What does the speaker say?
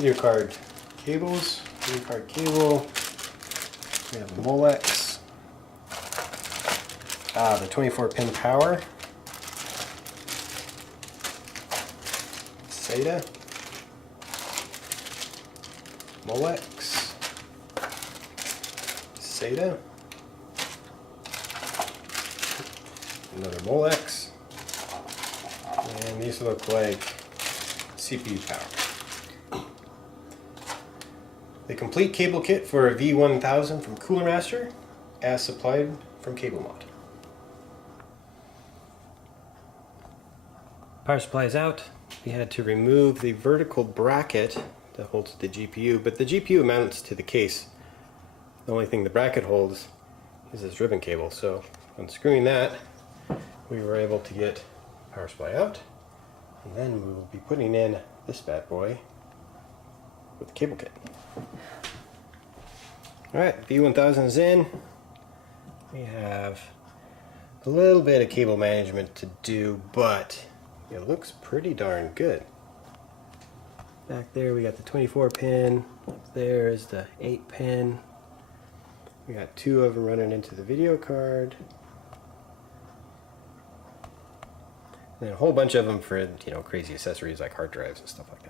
video card cables, video card cable. We have a Molex, the 24-pin power, SATA, Molex, SATA, another Molex, and these look like CPU power. The complete cable kit for a V1000 from Cooler Master, as supplied from CableMOD. Power supply is out. We had to remove the vertical bracket that holds the GPU, but the GPU mounts to the case. The only thing the bracket holds is this ribbon cable, so unscrewing that, we were able to get power supply out, and then we will be putting in this bad boy with the cable kit. Alright, V1000 is in. We have a little bit of cable management to do, but it looks pretty darn good. Back there we got the 24 pin, up there is the 8 pin. We got 2 of them running into the video card. And then a whole bunch of them for, you know, crazy accessories like hard drives and stuff like that.